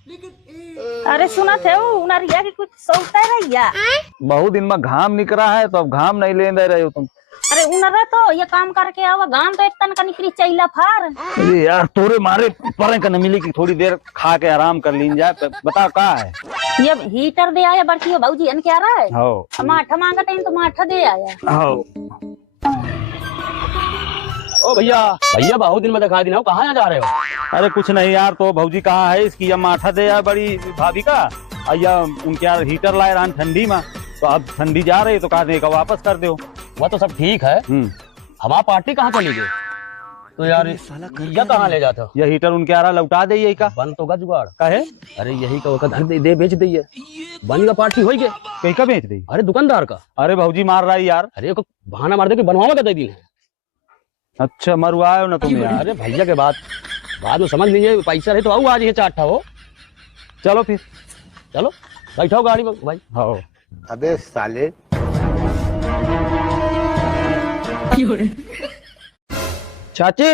अरे सुना थे वो उनरिया की कुछ सोचता रहिया। बहुत दिन में घाम निकला है तो अब घाम नहीं ले रहे हो तुम। अरे उनरा तो ये काम करके आवा गांव तो एक तन का निकली चाहिला फार। अरे यार तोरे मारे परे का न मिली कि थोड़ी देर खा के आराम कर लीन जाए। बताओ कहाँ है? ये हीटर दे आया बड़की भाऊजी अन क्या रहा है? हो माठा मांगा तो माठा दे आया। हो ओ भैया भैया बहुत दिन में दिखा दी ना, कहाँ जा रहे हो? अरे कुछ नहीं यार, तो भौजी कहाँ है इसकी? या माठा दे यार बड़ी भाभी का, या उनके यार हीटर लाए रहा ठंडी में, तो अब ठंडी जा रही तो कहा देगा वापस कर दो। वह तो सब ठीक है, हमारा पार्टी कहाँ चली गई? तो यार ये कहाँ ले जाते हो? यह हीटर उनके यार लौटा दे यही का बन तो जुगाड़ कहे। अरे यही का घर दे बेच दी है, बन का पार्टी हो गई। कहीं का बेच दी? अरे दुकानदार का। अरे भौजी मार रहा है यार। अरे बहाना मार दे कि बनवावा का दे दी। अच्छा मरुआए हो ना तुम यार। अरे भैया के बाद में समझ लीजिए, पैसा रहे तो आओ आज ये चाटा हो। चलो फिर चलो बैठो गाड़ी में भाई। हो अबे साले चाची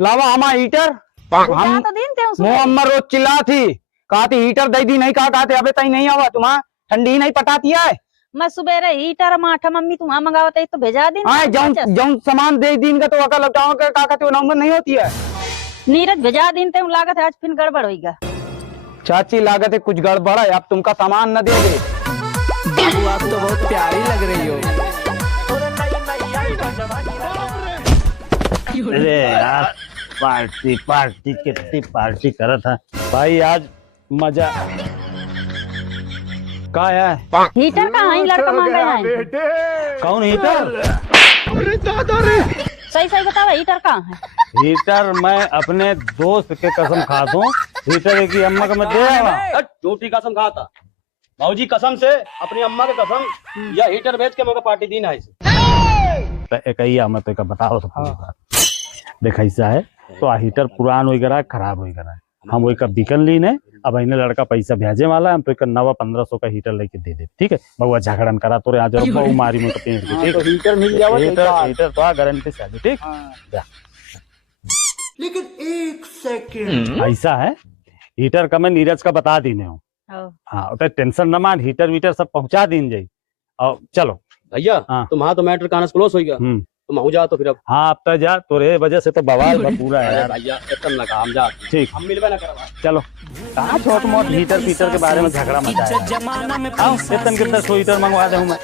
लावा हमा हीटर। हम तो दिन थे उसमें। मोहम्मद रोज चिल्ला थी, कहा थी हीटर दे दी, नहीं कहा थे अबे तई नहीं आवा तुम्हारा ठंडी नहीं पटाती है। मैं सुबह हीटर माठा मम्मी तुम्हारा मंगावत है तो भेजा दी। हाँ जौन सामान दे दिन का तो अकल लौटाओ का कहते हो नंबर नहीं होती है। नीरज भेजा दिन ते लागत है आज फिर गड़बड़ होगा। चाची लागत है कुछ गड़बड़ है, अब तुमका सामान न दे दे। बाबू आप तो बहुत प्यारी लग रही हो। अरे यार पार्टी कितनी पार्टी करा था भाई, आज मजा का है। हीटर कहाँ है? लड़का मांगा है। कौन हीटर? सही सही बताओ हीटर कहाँ है? हीटर मैं अपने दोस्त के कसम खा दूं, हीटर की अम्मा का मैं दे आवा। झूठी कसम खाता भाजी, कसम से अपनी अम्मा के कसम, या हीटर बेच के मगर पार्टी दी ना एक ही मैं तो बताओ तो पूरी बात देख ऐसा है। तो हीटर पुरान हो गया खराब हो गया, हम वही का बिकन ली ने, अब इन्हें लड़का पैसा भेजे वाला है, हम तो एक नवा 1500 का हीटर लेके दे दे। ठीक है बहुआ झगड़न करा तो आज बहु मारी में पेड़ के। ठीक है हीटर मिल जाओ, हीटर तो गारंटी से आगे। ठीक लेकिन एक सेकंड ऐसा है, हीटर का मैं नीरज का बता दीने हूँ। हाँ तो टेंशन न मान, हीटर वीटर सब पहुंचा दीन जाई। और चलो भैया तुम्हारा तो मैटर कानस क्लोज हो गया, तुम हो जा तो फिर अब। हाँ अब तक जा, तोरे वजह से तो बवाल पूरा है यार। भैया इतना काम जा, ठीक हम मिलवे ना करवा। चलो कहाँ छोट मोट हीटर पीटर के बारे में झगड़ा मचा है। आओ इतन कितना स्वेटर मंगवा दूं मैं।